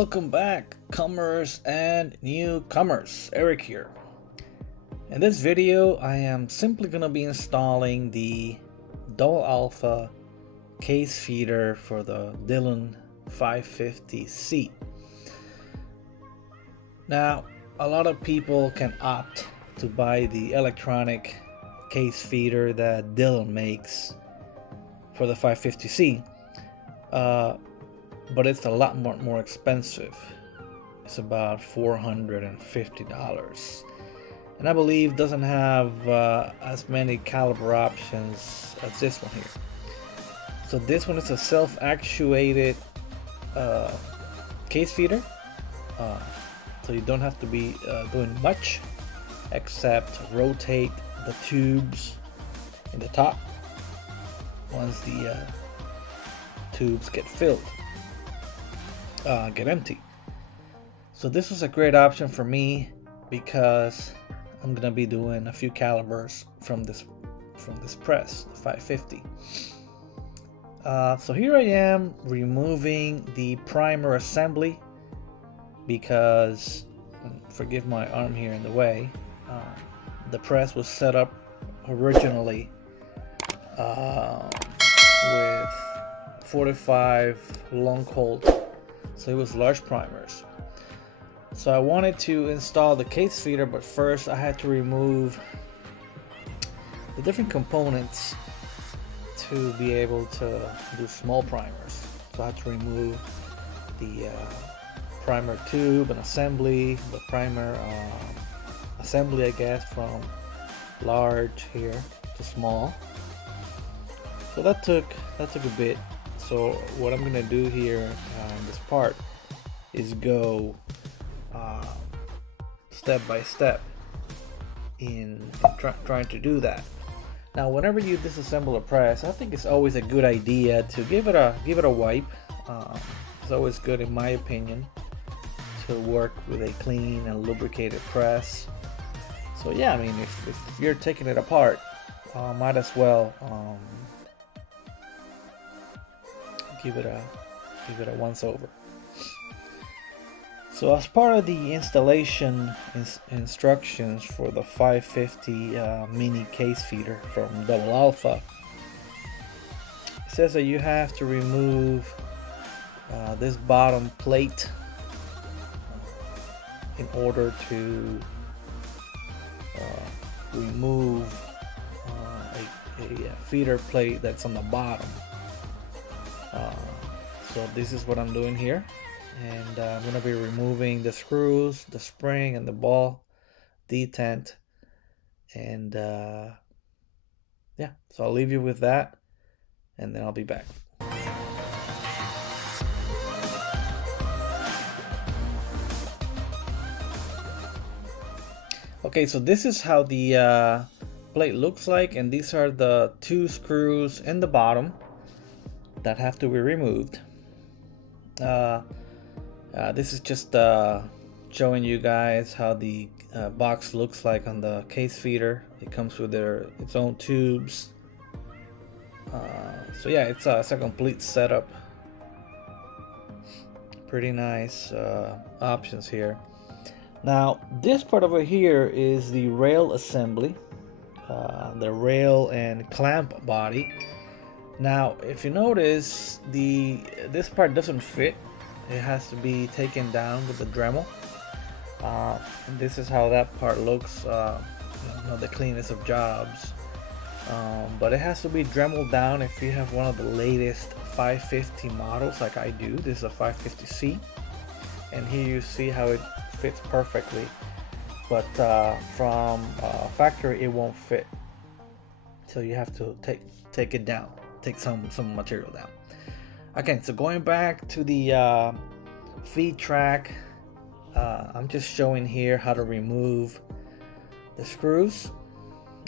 Welcome back, comers and newcomers. Eric here. In this video, I am simply going to be installing the dual alpha case feeder for the Dillon 550C. Now, a lot of people can opt to buy the electronic case feeder that Dillon makes for the 550C. But it's a lot more expensive. It's about $450, and I believe doesn't have as many caliber options as this one here. So this one is a self-actuated case feeder, so you don't have to be doing much except rotate the tubes in the top once the tubes get filled. Get empty. So this was a great option for me because I'm gonna be doing a few calibers from this press, the 550. So here I am removing the primer assembly because, forgive my arm here in the way, the press was set up originally with 45 long cold. So it was large primers. So I wanted to install the case feeder, but first I had to remove the different components to be able to do small primers. So I had to remove the primer tube and assembly, the primer assembly, I guess, from large here to small. So that took a bit. So what I'm gonna do here in this part is go step by step in trying to do that. Now, whenever you disassemble a press, I think it's always a good idea to give it a wipe. It's always good, in my opinion, to work with a clean and lubricated press. So yeah, I mean, if you're taking it apart, might as well give it a once over. So as part of the installation instructions for the 550 mini case feeder from Double Alpha, it says that you have to remove this bottom plate in order to remove a feeder plate that's on the bottom. So this is what I'm doing here, and I'm going to be removing the screws, the spring, and the ball detent, and yeah, so I'll leave you with that, and then I'll be back. Okay, so this is how the plate looks like, and these are the two screws in the bottom that have to be removed. This is just showing you guys how the box looks like on the case feeder. It comes with its own tubes. So yeah, it's a complete setup. Pretty nice options here. Now this part over here is the rail assembly, the rail and clamp body. Now, if you notice, this part doesn't fit. It has to be taken down with the Dremel. And this is how that part looks. Not the cleanest of jobs, but it has to be Dremeled down if you have one of the latest 550 models, like I do. This is a 550C, and here you see how it fits perfectly. But from factory, it won't fit. So you have to take it down. Take some material down. Okay, so going back to the feed track, I'm just showing here how to remove the screws.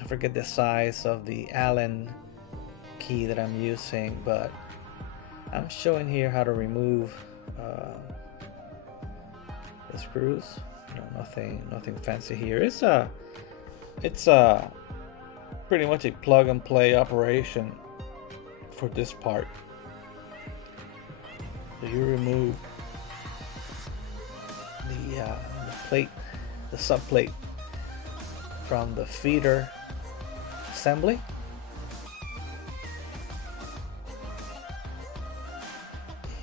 I forget the size of the Allen key that I'm using, but I'm showing here how to remove the screws. No, nothing fancy here. It's pretty much a plug and play operation for this part. So you remove the plate, the subplate from the feeder assembly.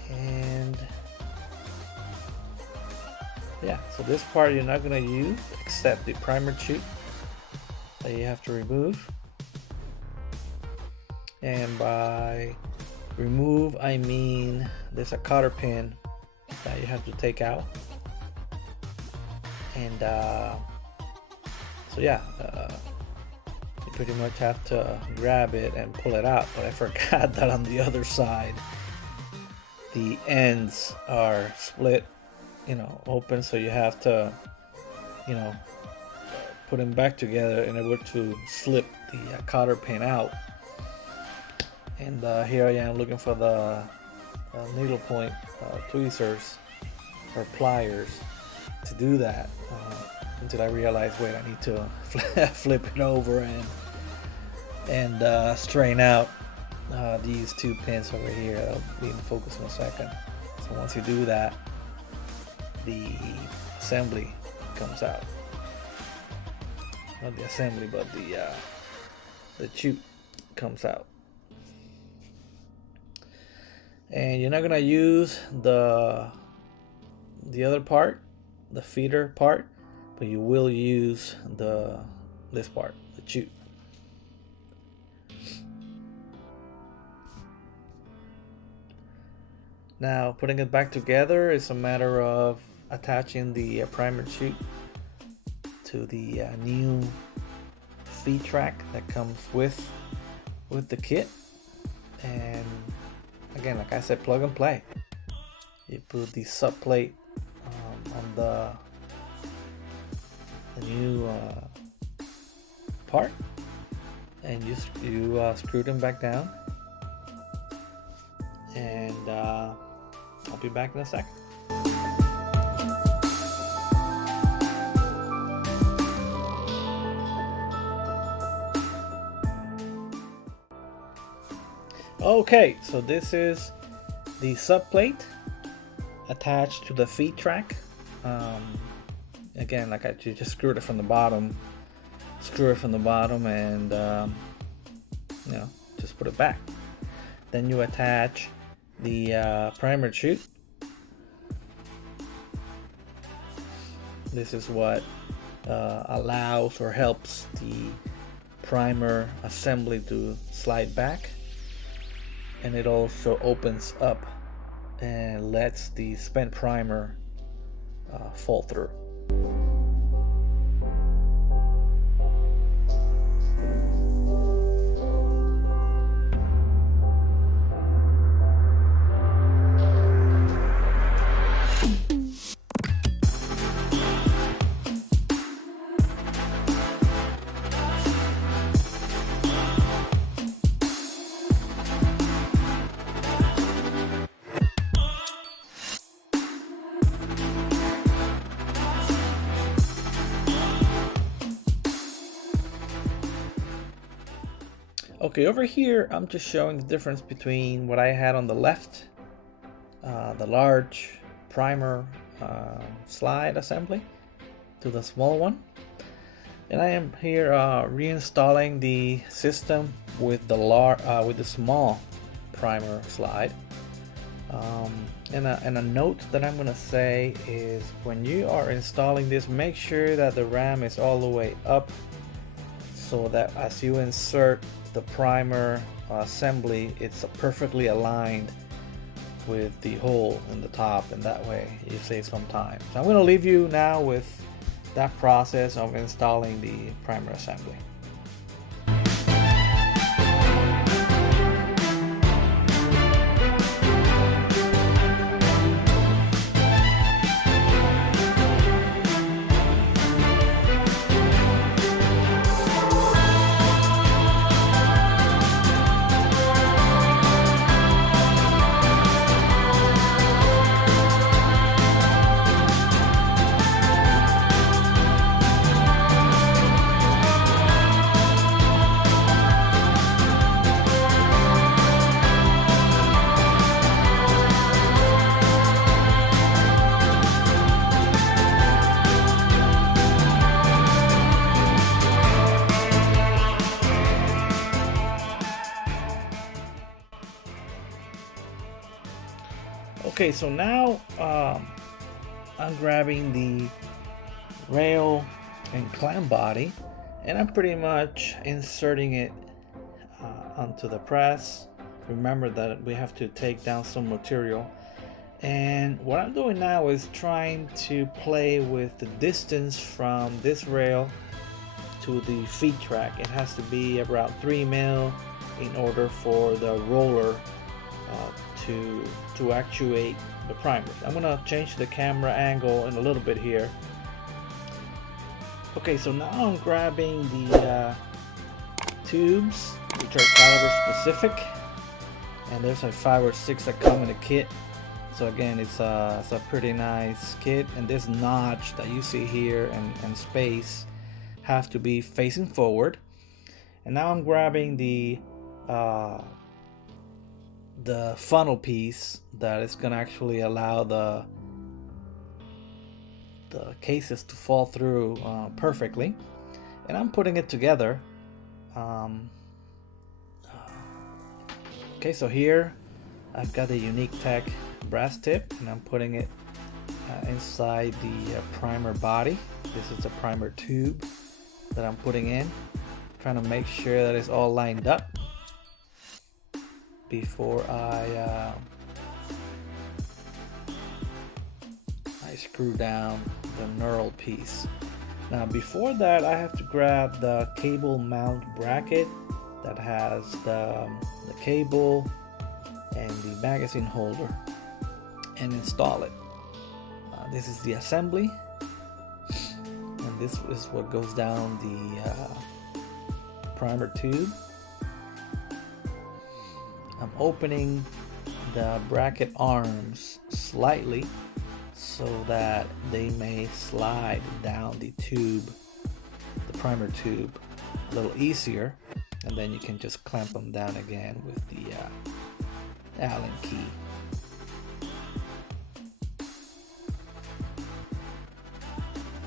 And yeah, so this part you're not going to use except the primer tube that you have to remove. And by remove, I mean there's a cotter pin that you have to take out. And so yeah, you pretty much have to grab it and pull it out. But I forgot that on the other side, the ends are split, open, so you have to, put them back together in order to slip the cotter pin out. And here I am looking for the needle point tweezers or pliers to do that, until I realized, wait, I need to flip it over and strain out these two pins over here. I'll be in focus in a second. So once you do that, the assembly comes out. Not the assembly, but the tube comes out. And you're not gonna use the other part, the feeder part, but you will use this part, the tube. Now putting it back together is a matter of attaching the primer tube to the new feed track that comes with the kit. And again, like I said, plug and play. You put the subplate on the new part, and you screw them back down. And I'll be back in a second. Okay, so this is the subplate attached to the feed track. Again, you just screwed it from the bottom. Screw it from the bottom, and just put it back. Then you attach the primer tube. This is what allows or helps the primer assembly to slide back. And it also opens up and lets the spent primer fall through. Okay, over here I'm just showing the difference between what I had on the left, the large primer slide assembly, to the small one. And I am here reinstalling the system with the small primer slide. And a note that I'm gonna say is, when you are installing this, make sure that the RAM is all the way up, so that as you insert the primer assembly, it's perfectly aligned with the hole in the top, and that way you save some time. So I'm going to leave you now with that process of installing the primer assembly. Okay, so now I'm grabbing the rail and clamp body, and I'm pretty much inserting it onto the press. Remember that we have to take down some material, and what I'm doing now is trying to play with the distance from this rail to the feed track. It has to be around 3 mil in order for the roller to actuate the primers. I'm gonna change the camera angle in a little bit here. Okay, so now I'm grabbing the tubes, which are caliber specific, and there's like 5 or 6 that come in a kit. So again, it's a pretty nice kit, and this notch that you see here and space have to be facing forward. And now I'm grabbing the funnel piece that is gonna actually allow the cases to fall through perfectly, and I'm putting it together. Okay, so here I've got the UniqueTek brass tip, and I'm putting it inside the primer body. This is the primer tube that I'm putting in, trying to make sure that it's all lined up before I screw down the knurled piece. Now before that, I have to grab the cable mount bracket that has the cable and the magazine holder and install it. This is the assembly, and this is what goes down the primer tube. I'm opening the bracket arms slightly so that they may slide down the tube, the primer tube, a little easier, and then you can just clamp them down again with the Allen key.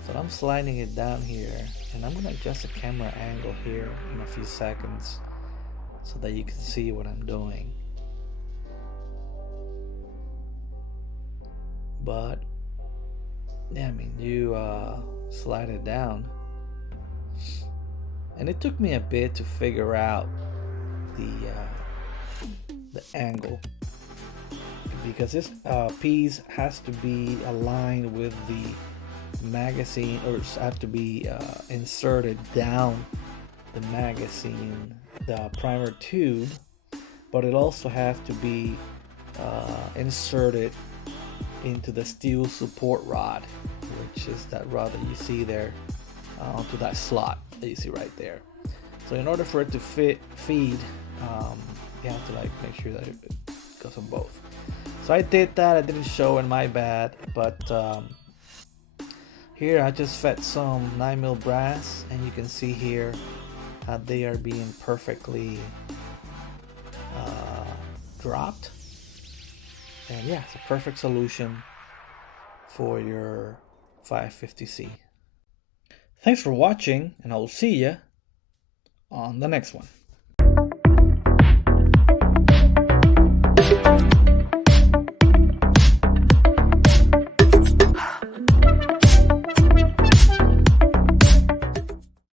So I'm sliding it down here, and I'm gonna adjust the camera angle here in a few seconds so that you can see what I'm doing. But yeah, I mean, you slide it down, and it took me a bit to figure out the angle, because this piece has to be aligned with the magazine, or have to be inserted down the magazine, the primer tube, but it also has to be inserted into the steel support rod, which is that rod that you see there, onto that slot that you see right there. So in order for it to feed, you have to like make sure that it goes on both. So I did that. I didn't show, and my bad, but here I just fed some 9mm brass, and you can see here how they are being perfectly dropped. And yeah, it's a perfect solution for your 550C. Thanks for watching, and I will see you on the next one.